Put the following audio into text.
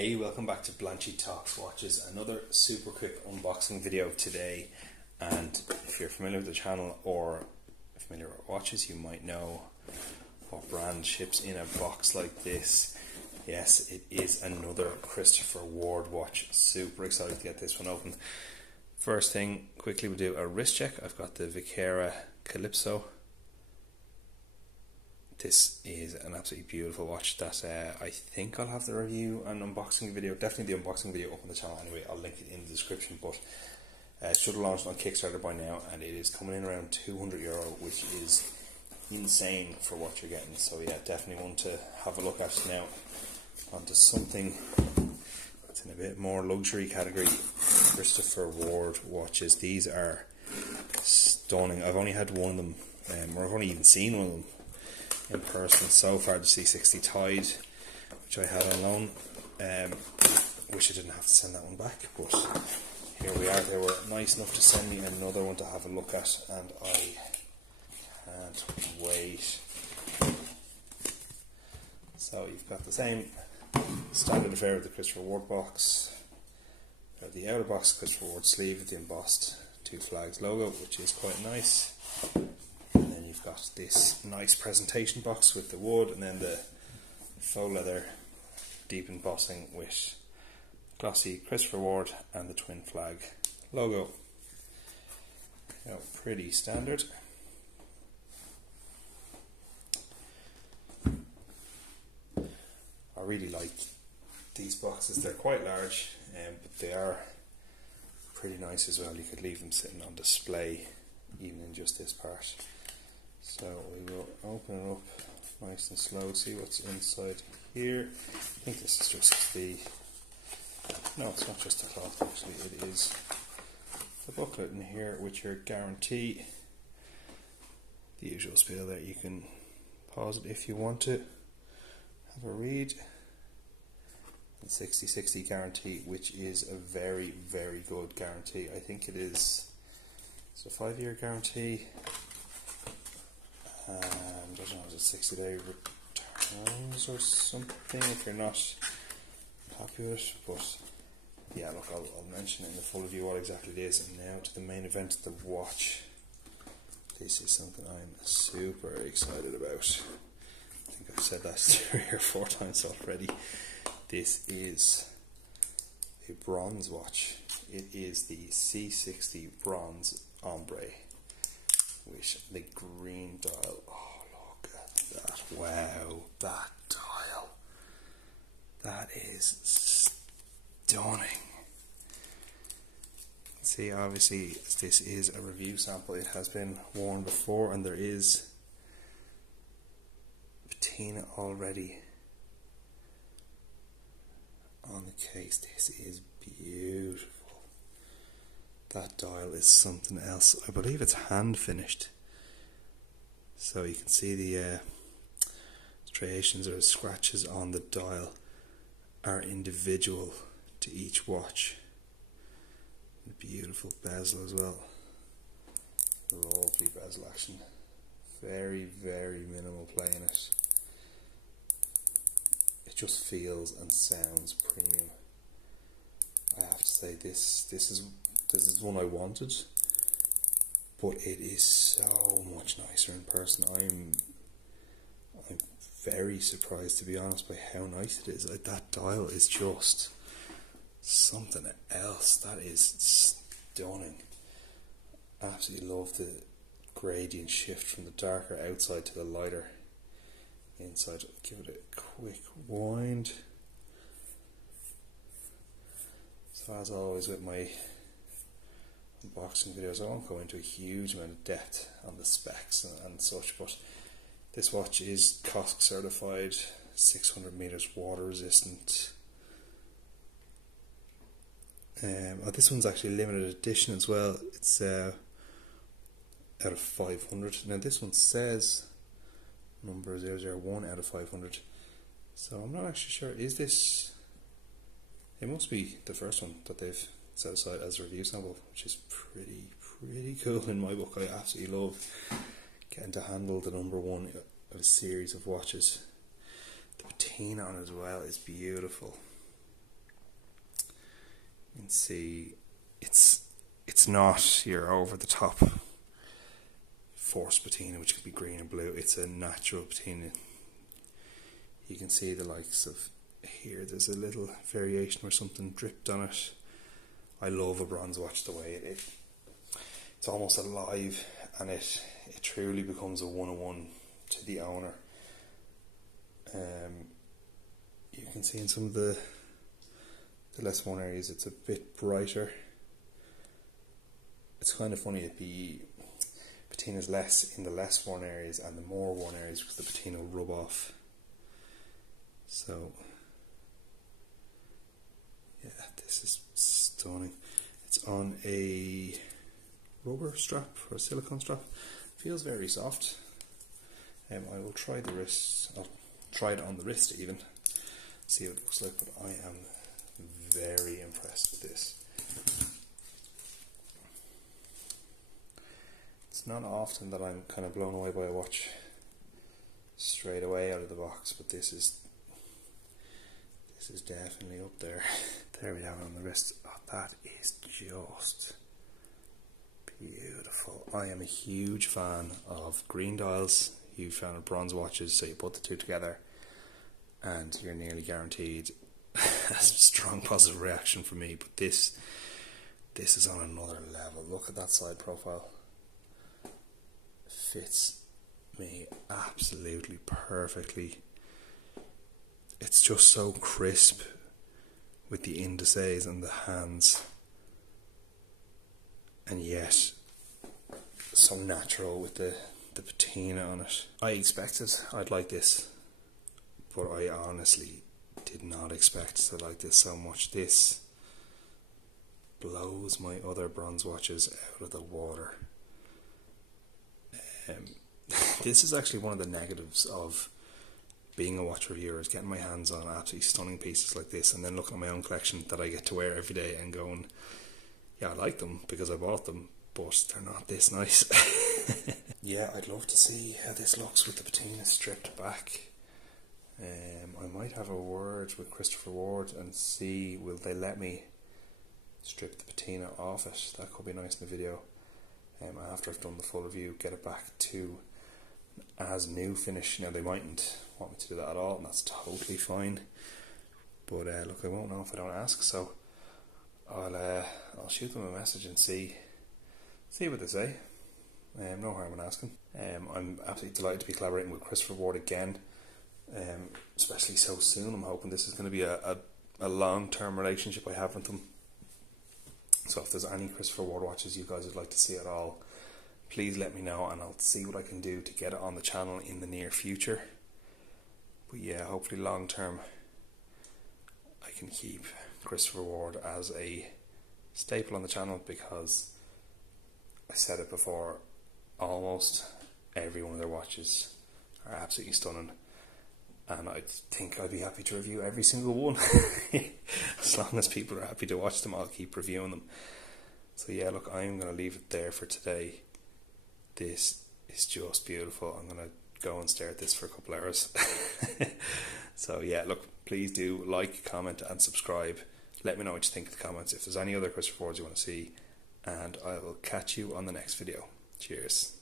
Hey, welcome back to Blanchy Talks Watches, another super quick unboxing video today. And if you're familiar with the channel or familiar with watches, you might know what brand ships in a box like this. Yes, it is another Christopher Ward watch. Super excited to get this one open. First thing, quickly we'll do a wrist check. I've got the Viqueria Calipso. This is an absolutely beautiful watch that I think I'll have the review and unboxing video, definitely the unboxing video up on the channel anyway. I'll link it in the description, but it should have launched on Kickstarter by now, and it is coming in around €200, which is insane for what you're getting. So yeah, definitely one to have a look at. Now onto something that's in a bit more luxury category. Christopher Ward watches. These are stunning. I've only had one of them, or I've only even seen one of them in person so far, the C60 Tide, which I had on loan. Wish I didn't have to send that one back, but here we are. They were nice enough to send me another one to have a look at, and I can't wait. So you've got the same standard affair with the Christopher Ward box. The outer box, Christopher Ward sleeve with the embossed two flags logo, which is quite nice. You've got this nice presentation box with the wood, and then the faux leather deep embossing with glossy Christopher Ward and the twin flag logo. Now, pretty standard. I really like these boxes. They're quite large, but they are pretty nice as well. You could leave them sitting on display even in just this part. So we will open it up nice and slow, see what's inside here. I think this is just the, no, it's not just the cloth actually, it is the booklet in here with your guarantee. The usual spiel there, you can pause it if you want to have a read. The 60/60 guarantee, which is a very, very good guarantee. I think it is, it's a 5-year guarantee. I don't know, is it 60-day returns or something if you're not happy with it? But yeah, look, I'll mention in the full review what exactly it is. And now to the main event, the watch. This is something I'm super excited about. I think I've said that 3 or 4 times already. This is a bronze watch. It is the C60 bronze Ombré with the green dial. Oh, look at that. Wow, that dial. That is stunning. See, obviously this is a review sample. It has been worn before, and there is patina already on the case. This is beautiful. That dial is something else. I believe it's hand finished, so you can see the striations or scratches on the dial are individual to each watch. Beautiful bezel as well. Lovely bezel action. Very, very minimal play in it. It just feels and sounds premium. I have to say, this is one I wanted, but it is so much nicer in person. I'm very surprised, to be honest, by how nice it is. Like, that dial is just something else. That is stunning. Absolutely love the gradient shift from the darker outside to the lighter inside. Give it a quick wind. So as always with my unboxing videos, I won't go into a huge amount of depth on the specs and such, but this watch is COSC certified, 600 meters water resistant. This one's actually limited edition as well. It's out of 500. Now this one says number 001 out of 500, so I'm not actually sure. Is this, it must be the first one that they've set aside as a review sample, which is pretty cool in my book. I absolutely love getting to handle the number one of a series of watches. The patina on it as well is beautiful. You can see it's not your over the top forced patina which could be green and blue. It's a natural patina. You can see the likes of here, there's a little variation where something dripped on it. I love a bronze watch the way it's almost alive, and it truly becomes a one-on-one to the owner. You can see in some of the less worn areas it's a bit brighter. It's kind of funny that the patina is less in the less worn areas and the more worn areas because the patina will rub off. So yeah, this is stunning. It's on a rubber strap or a silicone strap. Feels very soft. I will try the wrist. I'll try it on the wrist even. See what it looks like. But I am very impressed with this. It's not often that I'm kind of blown away by a watch straight away out of the box, but this is definitely up there. There we have it on the wrist. Oh, that is just beautiful. I am a huge fan of green dials, huge fan of bronze watches, so you put the two together and you're nearly guaranteed a strong positive reaction from me. But this is on another level. Look at that side profile. Fits me absolutely perfectly. It's just so crisp with the indices and the hands, and yet so natural with the patina on it. I expected I'd like this, but I honestly did not expect to like this so much. This blows my other bronze watches out of the water. This is actually one of the negatives of being a watch reviewer, is getting my hands on absolutely stunning pieces like this and then looking at my own collection that I get to wear every day and going, yeah, I like them because I bought them, but they're not this nice. Yeah, I'd love to see how this looks with the patina stripped back. I might have a word with Christopher Ward and see will they let me strip the patina off it. That could be nice in the video. After I've done the full review, get it back to as new finish. Now they mightn't want me to do that at all, and that's totally fine. But look, I won't know if I don't ask, so I'll shoot them a message and see what they say. No harm in asking. I'm absolutely delighted to be collaborating with Christopher Ward again, especially so soon. I'm hoping this is going to be a long-term relationship I have with them. So if there's any Christopher Ward watches you guys would like to see at all, please let me know and I'll see what I can do to get it on the channel in the near future. But yeah, hopefully long term I can keep Christopher Ward as a staple on the channel, because I said it before, almost every one of their watches are absolutely stunning, and I think I'd be happy to review every single one. As long as people are happy to watch them, I'll keep reviewing them. So yeah, look, I'm going to leave it there for today. This is just beautiful. I'm going to go and stare at this for a couple hours. So yeah, look, please do like, comment and subscribe. Let me know what you think in the comments. If there's any other Christopher Wards you want to see, and I will catch you on the next video. Cheers.